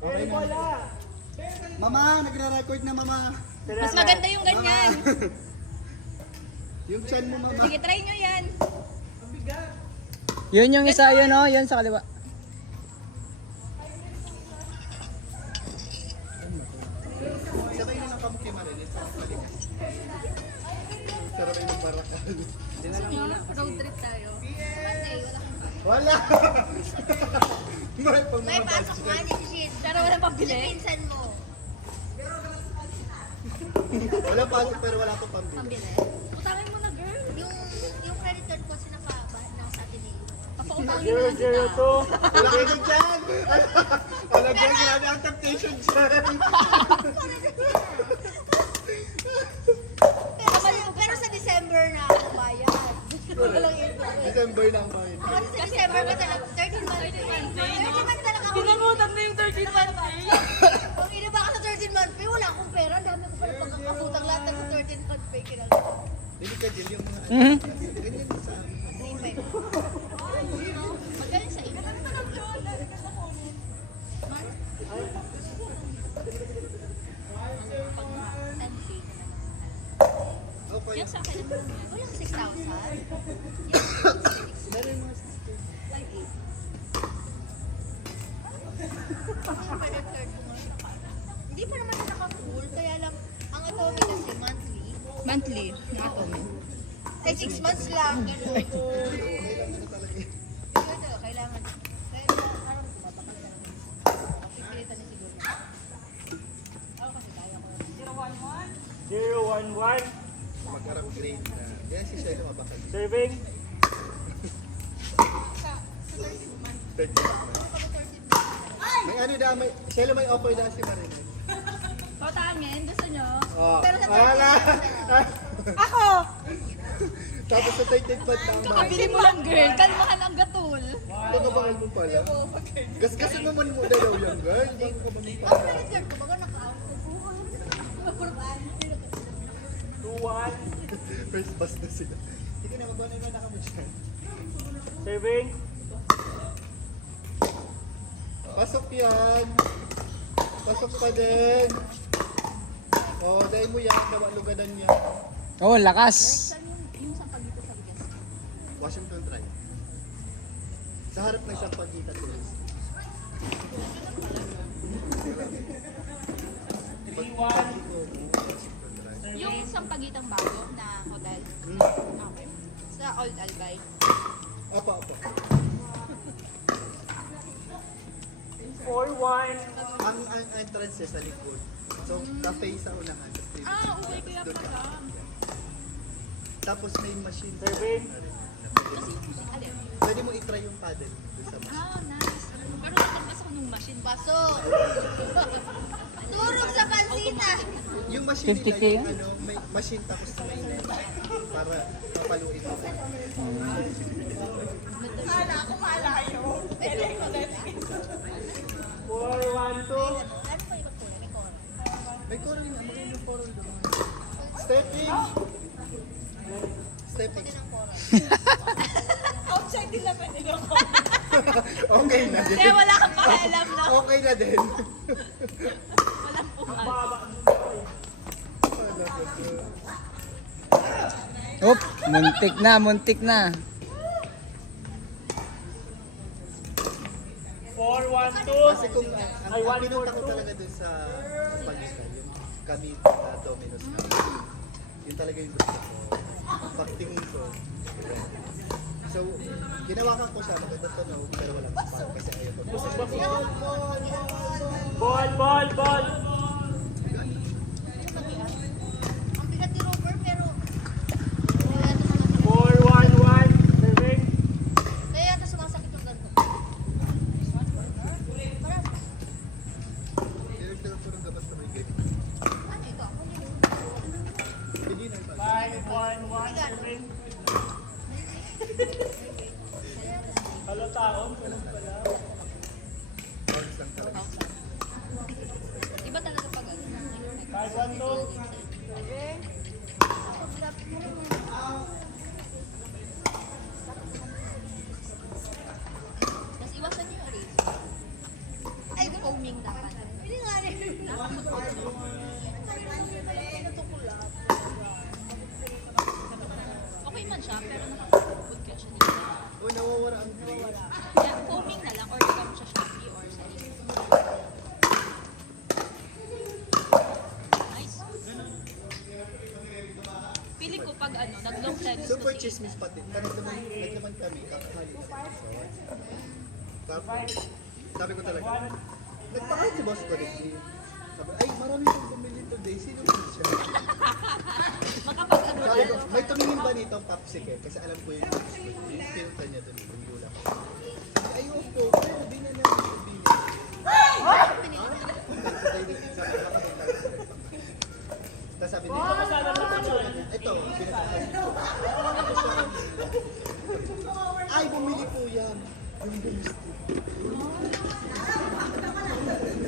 Okay na. Mama, nagra-record na mama. Mas maganda yung ganyan. Yung chan mo mama. Sige, try nyo yan. Yun yung isa, yun oh, yun sa kaliwa. Sabay na lang kamukhi Marilyn. Sarap yung barakal. Gusto nyo? Road trip tayo. Monday, Wala! wala May pang May mga pasok nga budget. ni Shit. Pero walang pambili. Pinsan mo. Wala pasok pero wala ko pambili. Pambili? Utangin mo na, girl. Yung credit card ko sinapabahan ng sa atin eh. Papautangin mo lang kita. Wala kayo dyan! Wala dyan, grabe ang temptation dyan! Pero sa December na ako bayad. Walang ito. December na ang bayan. Kasi sa December pa talaga, 13 months. 13 months talaga ako. Pinangutan na yung 13 months pay. Kung inaba ka sa 13 month pay, wala akong pera. Ang dami ko pala pagkakaputang lahat ng 13 month pay. Kinagawa. Hindi ka dyan yung mga Mhm. ganyan din sa amin. Hindi pa yun. Magaling sa inyo. Okay. Yung sa akin, Walang 6,000. Meron mga sister. Hindi pa naman siya naka-full, kaya lang, ang atomic kasi monthly. monthly. Na ako. Ay, 6 months lang. Ganun. Ito, kailangan. Kaya parang babakal ka naman. Pipilitan niya siguro. Ako kasi kaya ko. 011 Magkarang grade na. Yan si Shelo mabakal. serving 30. May ano na, may, Shelo may offer na si Marilyn. Pautangin, gusto nyo? Oh, Pero sa wala! Ako! Tapos sa 30 pa tama. Kakabili mo lang, girl. Kalmahan ang gatul. Pagkabakal mo pala. Gasgasin mo man mo na daw yan, girl. Bago ka ba Ang pala? credit card ko, baga naka-out. 21 First pass na sila. Sige na, magbanay na kami dyan. serving Pasok yan. Pasok pa din. Oh, dahil mo yan, kawalugadan niya. Oh, lakas. Yung sampag dito sa bigas. Washington Drive. Sa harap ng isang pagkita ko. 31 Yung sampagitang bago na hotel. Hmm. Okay. Sa Old Albay. Apa, apa. 41 Ang entrance niya sa likod. So, cafe sa unahan. Okay, kaya pala. Tapos may machine. serving Kasi, alin? Pwede mo i-try yung paddle. Doon sa machine. Nice. Pero nakalpas ako ng machine. Baso. Turog sa pansita. Yung machine 50K nila, yun? ano, may machine tapos may net para papaluin mo. Kala ko malayo. 412 Ano pa ibang kulay? May coral. May coral nga, maganda yung coral doon. Stepping! Stepping. Pwede ng coral. Okay na din. Kaya wala kang pakialam, no? Okay na din. Walang pumal. Oop, muntik na, muntik na. 412 Kasi kung Ay, ang pinunta ko 142. talaga dun sa Pagisa, yung kami na Domino's na. Yun talaga yung gusto ko. Pagtingin ko. So, ginawakan ko siya, maganda to no, pero walang spam kasi ayaw ko. ball Ang bigat ni Robert, pero 411 serving kaya yata sumasakit yung ganito. Marami. Dinagdagan ko ng gabat na may ganyan. Ano ito? Hindi na ba? 511 serving Hello taon Oras lang talaga. Iba talaga pag ano. 512 Tapos iwasan niyo yung eraser. Ay, foaming dapat. Okay man siya, pero nakakapagod ka siya dito. O, nawawala ang gray. Kaya foaming na lang or ikaw mo siya Shopee or sa Nice. Feeling ko pag ano, nag-long tennis Super kasi. chismis pati. Nagnaman kami, kakahali sa resort. Tapos, sabi ko talaga, nagpakain si boss ko rin. Sabi, ay, marami kong bumili today. Sino ba siya? Makapag ano Sabi ko, ano. may tumingin ba nito popsicle? Kasi alam ko yung filter niya doon, yung gula ko. Ay, opo, pero di na lang yung bili. Tapos sabi niya, ito, pinagkakasin ko. Tapos siya, ay, bumili po yan. Yung bumili.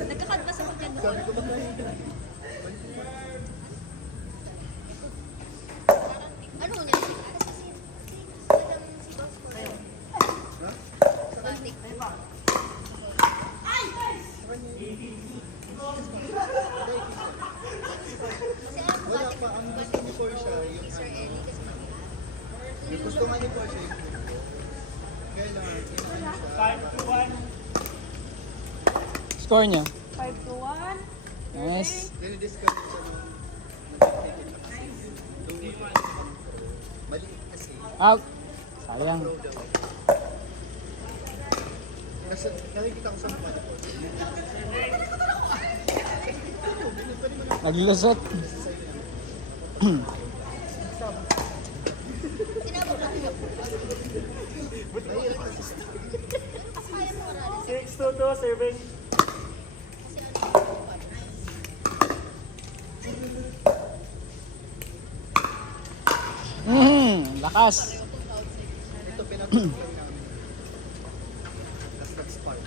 Nagkakadbas ako dyan Sabi doon. ko, baka yun. Ano niya? Ha? Romantic. Kasi alam ko Wala pa, ang gusto ni Porsche, yung Sir Ellie kasi mabilis. yung gusto nga ni Porsche, yung puto. Kaya lang, inaano siya. 5 to 1. Score niyo. 5 to 1. Nice. Dinidiscount siya nung nag-ticket na kasi. Maliit kasi. Out. Sayang. Pro daw. Kasi nakikita ko sa mukha ni Porsche. Naglusot. Sinabot lang siya. Mahirap kasi siya. Kaya mo marami. 6 to 2, serving. Kasi ano, Lakas. Ito pinatulog lang namin. Tapos nag-spark.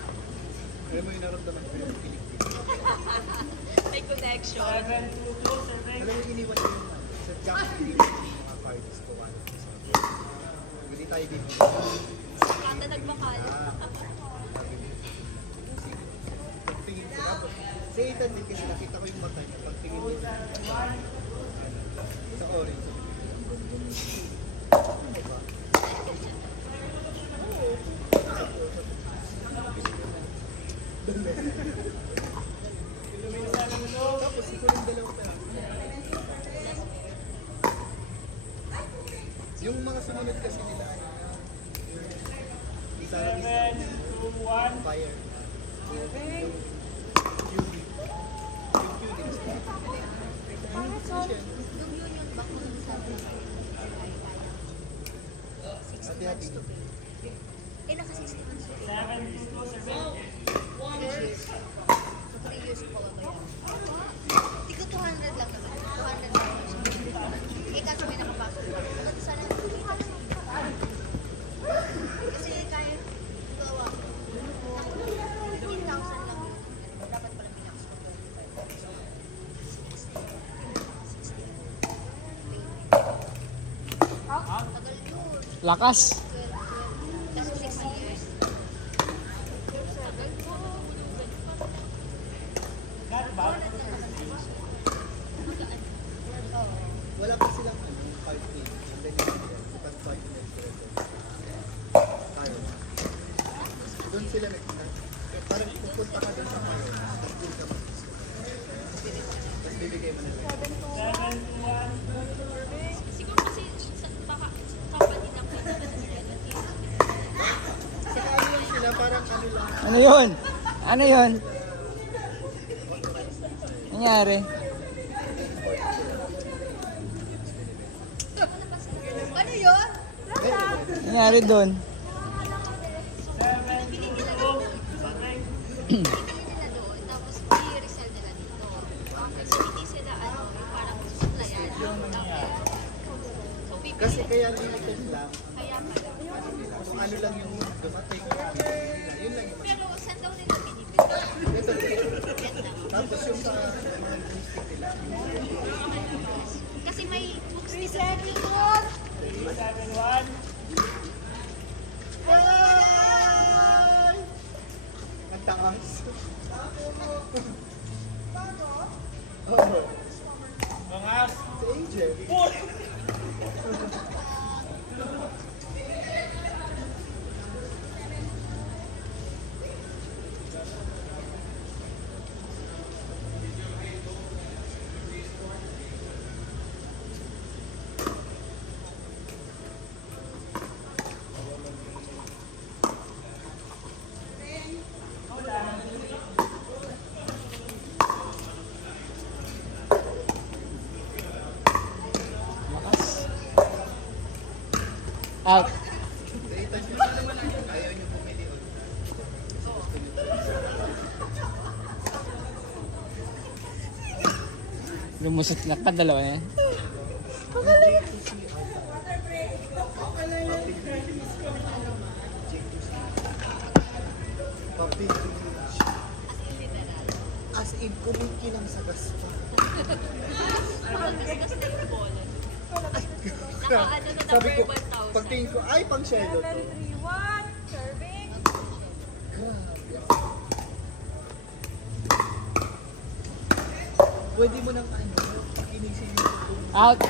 Kaya mo yung naramdaman ko yung kilig-kilig. May connection. 7 to 2, serving. Alam mo, iniwan ko yung sa jacket yung mga parties ko. Hindi tayo dito. Kata nagbakal. Pagtingin ko tapos, si Ethan din kasi nakita ko yung mata niya. Pagtingin ko sa orange. Diba? Tapos ito yung dalawa pa. Yung mga sumunod kasi nila, isa 7 to 1. fire. Yung QD. Yung QD. yung Union Bank mo sabi sa Hati-hati. eh, naka-60 months ko. 7 to 2, serving. 3 years po ako yan. Tigo 200 lang naman. 200 lang. Eh, kaso may nakapasok. Ba't sana kasi kaya gawa ko. 15,000 lang yun. Dapat pala pinakas ko 25. Tagal yun. Lakas. Kasi 6 years. Wala pa silang party. And then yung party na sila doon. Tayo. Doon sila parang pupunta ka doon sa kayo. Tapos doon ka mag tapos bibigay mo na lang. 7 to 1. Siguro kasi sa baka company lang kayo na sila na Saka ano lang sila, parang ano lang. Ano yun? Ano yun? Nangyari? Ano yun? Nangyari doon? 7 to 2, serving. Bibili nila doon, tapos i-resell nila dito. So, hindi sila ano, parang supplyan. So, bibili Kasi kaya limited lang. kaya pala. Kung ano lang yung dumating. Yun lang yung Pero saan daw nila binibili? ito. Tapos yung sa mga acoustic nila. Kasi may books dito. 7 1. Ang taas. Oh, Bangas. si Angel. Out. Data niyo. Ayaw niyo bumili ulit. Lumusot na pa dalawa yan. As in, kumikilang sa gaspa. Nakagasgas na yung bola. Naka-ano na Sabi ko, number 1,000. pagtingin ko, ay, pang shelo to. 7-3-1. Serving. Pwede mo nang ano, kinisin yung Out.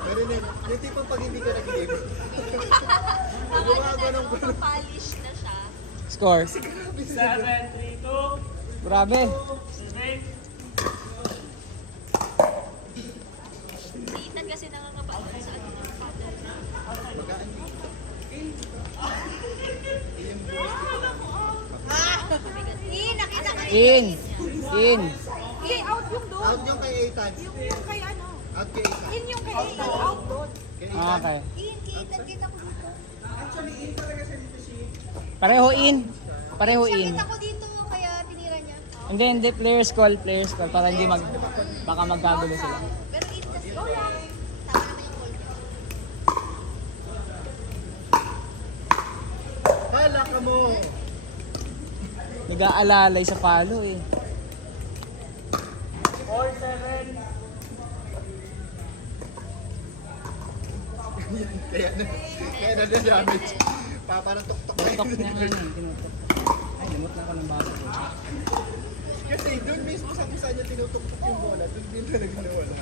Pero yung tipong pag hindi ka nag-game. Gumagawa ng gano'n. Polish na siya. Score. 7-3-2. Grabe. Serving. Si Ethan kasi nangangabaan sa ano ng paddle. Magaan dito. Yung Nakita ko In. In. out yung doon. out yung kay Ethan. Yung kay ano? Out kay Ethan. In yung kay Ethan. Out doon. Kay Ah, Ethan. okay. Ethan, kita ko dito. Pareho in. Pareho in. Kita ko dito kaya tinira niya. Hindi, hindi. Players call. Players call. Para hindi baka magkagulo sila. Pero in kasi go lang. Tama naman yung goal niya. Hala ka mo! Nag-aalalay sa palo eh. 4-7. Kaya na-damage. Parang tok-tok na Tok yun. niya ngayon. Tinutok. Ay, limot na ako ng basa. Kasi doon mismo sa kung saan niya tinutok-tok yung bola, doon din talaga nawala.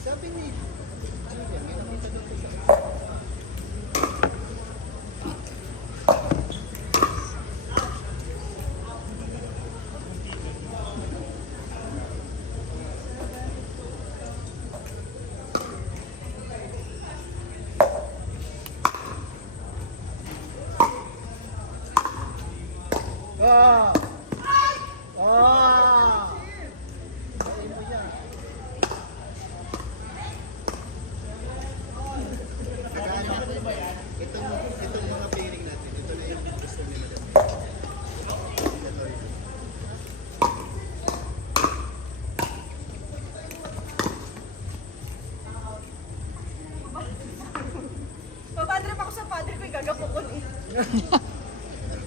Sabi ni Julia, may nakita doon sa Ah! Ah! Ayun mo yan. Itong mga pairing natin, ito na yung gusto ni Madam. Ito yun. Papadrip ako sa padre ko, gagapo ko ni.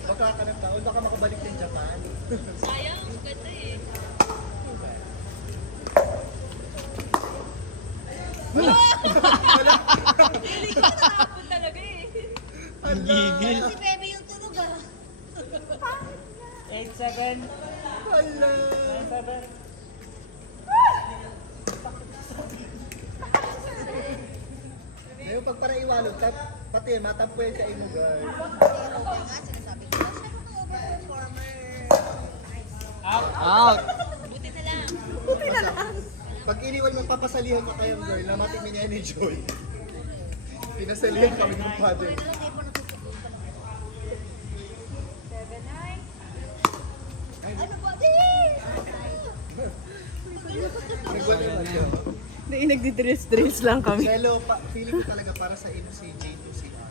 Baka ka ng taon, baka makabalik ng Japan. Sayang, ganda eh. Hindi ko natapon talaga eh. Ang gigil. Si Bebe yung tunog ah. 8-7. Hala! 9-7. Ngayon pag para iwalog, pati matampo yan sa imo, guys. Okay nga, sinasabi ko. Siya yung overperformer. Out. Buti na lang. Pag iniwan, magpapasalihan ka kayong girl, namating niya ni Joy. Pinasalihan kami ng father. Pero hindi po natutunan pa naman. 7-9. Ano ba? Nagwala siya. Hindi, nagdi-drills lang kami. Hello, feeling ko talaga para sa ino si J2 si R.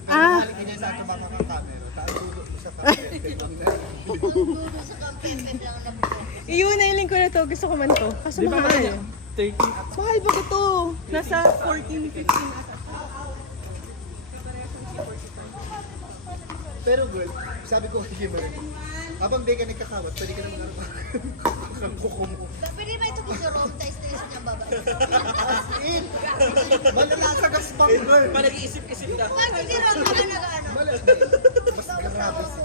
Pero Ah. nahalik niya sa ato mga camera. Tagulo sa camera. Puro sa kampepet lang na buko. Iyon, nailing ko na to. Gusto ko man to. Kaso mahal. 30. Mahal ba ito? Nasa 14, 15 ata. Pero girl, sabi ko kay Kimberly, habang di ka nagkakawat, pwede ka naman ang kuko mo. Pwede ba ito gusto rom tayo station niyang babae? As in, malalasa ka spam girl. Palagi-isip-isip na. Pag hindi rom ka na nag-ano. Mas grabe si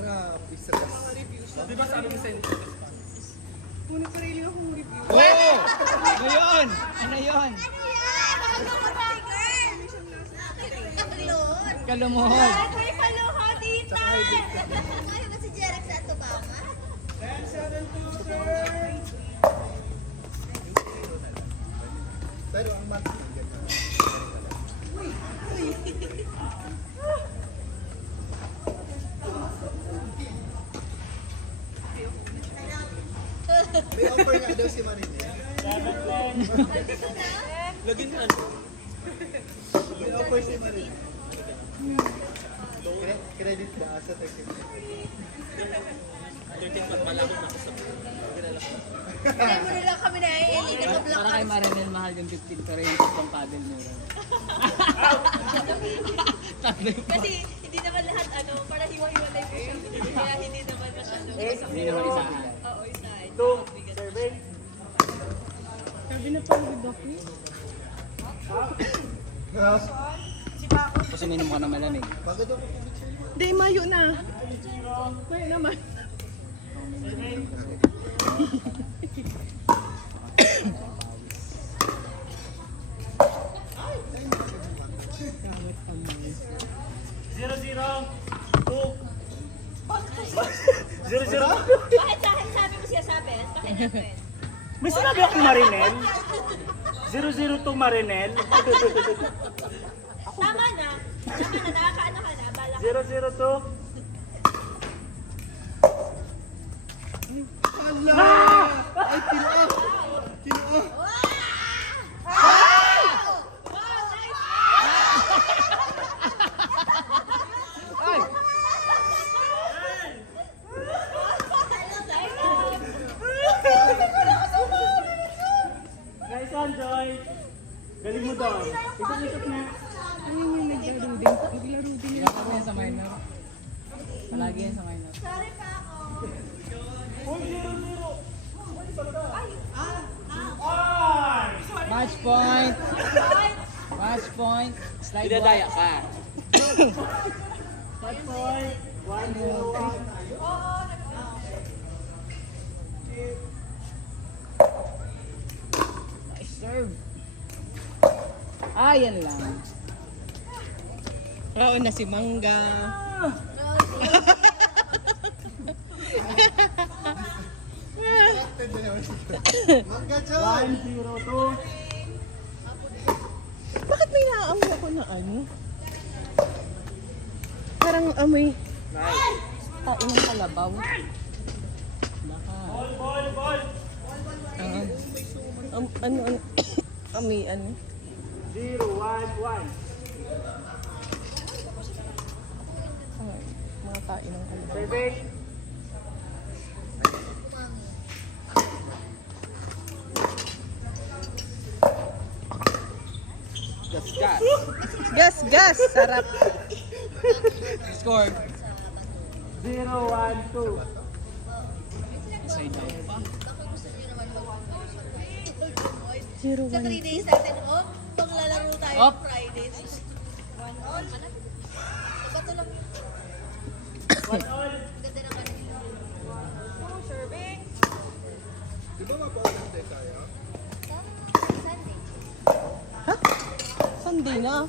Grabe sa gas. Di ba sabi mo sa Muna pa rin ako review. Oh! Ano yun? Ano yun? Kalumuhod. May paluho dito! Tsaka hybrid ka. Ayaw ba si Jerek sa Tobama? Pero ang monthly, may offer nga daw si Marilyn. Laging ano? May offer si Marilyn. Credit ba sa 13? 13 pa pala ako nakasabot. Kaya mo nila kami na iilig na Para kay Marinel mahal yung 15 pero yung pang paddle mo rin. Kasi hindi naman lahat ano, para hiwa-hiwalay po siya. Kaya hindi naman masyado. Hindi naman isahan. Oo, isa. 2, serving. Sabi na pagod ako. Kasi minom ka na malamig. Pagod ako tubig sa'yo. Hindi, mayo na. Mayo naman. Zero, zero. 2. 0, 0. Bakit sa akin sabi mo siya sabi? Bakit namin? May sinabi akong Marinel. 002 Marinel. Tama na. Tama na, nakakaano ka na. Bala ka. 002. Ala! Ay, kinuha! Kinuha! Nice one, Joy. Galing mo doon. Ikot-ikot na. Ayun yung naglaro din. Naglaro din. Kaya kami yan sa minor. Palagi yan sa minor. Sorry pa ako. 4-0-0. Match point! Match point! Slide Pinadaya ka. Match point. 1-0-1. Nice serve. Ah, yan lang. Raon na si Mangga. Corrected na naman siya. Mangga Joy! 1-0-2. Bakit may naaamoy ako na ano? Parang amoy. Tain ng kalabaw. Baka. Ball, ball, ball. Ano, amoy ano? 0-1-1. Mga tain ng kalabaw. Serving. Gas. Gas, gas! Sarap. Score. 0-1-2. Side down pa. Zero Sa one. 3 days natin, oh, paglalaro tayo Op. Friday. 1 all. Bato lang yun. 1 all. Ganda ng kanila. Di ba mapaulan tayo kaya? Sunday. Sunday na.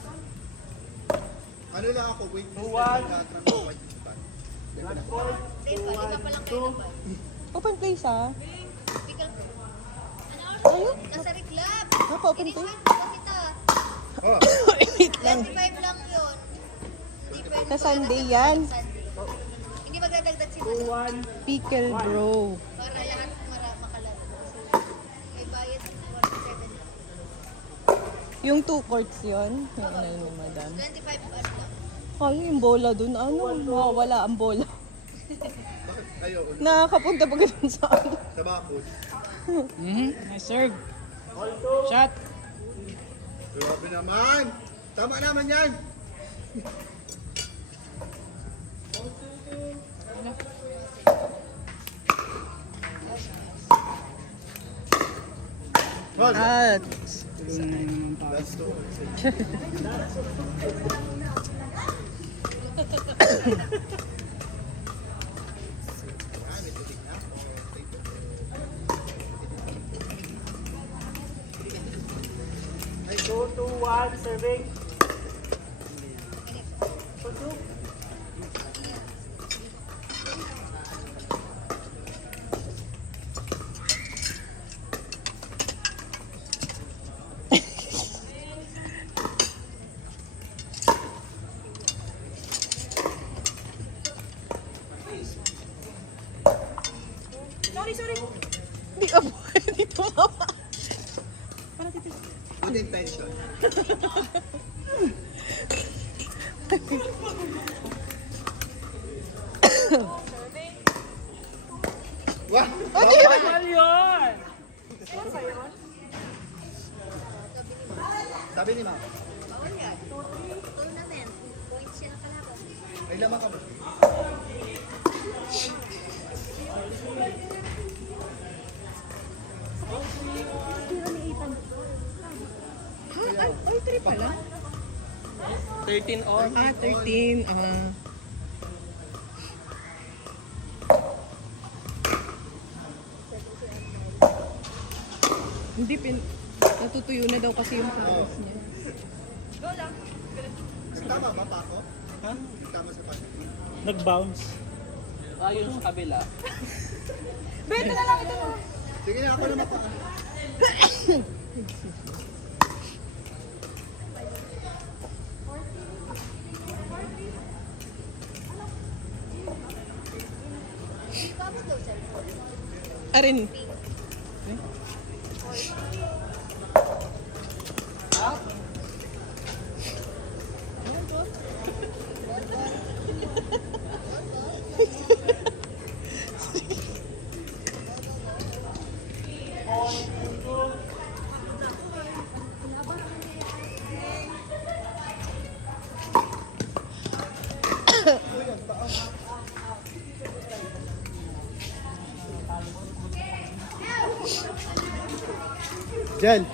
Ano lang ako, wait, One. nagtatrabaho white spot. 1 point. Day pa, iba pa lang kayo na ba? Open place ha. Pickle. Ayun. Nasa reclap. Naka-open place. Iniwan ko kita. Oh, Wait lang. 25 lang yun. Hindi pwede Sa Sunday yan. Sunday. Hindi magdadagdag si 2-1. Pickle bro. para lahat makalala. May bayad 170. Yung 2 courts yun. Yung ano yun ni madam. 25 ano lang. Ay, yung bola dun. Ano? Wala ang bola. bakit ayaw? Nakakapunta pa ganun sa ano. Sa bakod. Nice serve. Shot! Grabe naman! Tama naman yan! Hold. At That's two. Ay, 2, 2, 1, serving. Puso. di ka pwede tumawa. Good intention. Wah! Bawal yun! Sabi ni ma'am, Bawal yan. Tournament. Points yan ang kalaban. may lamang ka ba? All three pala. 13 on. 13. Hindi natutuyo na daw kasi yung paros niya. Tama ba pa ako? Ha? Tama sa pag. Nag-bounce. Ayun sa kabila. Sige na, ako naman pa. Bakit daw, sir? Arin. Jen!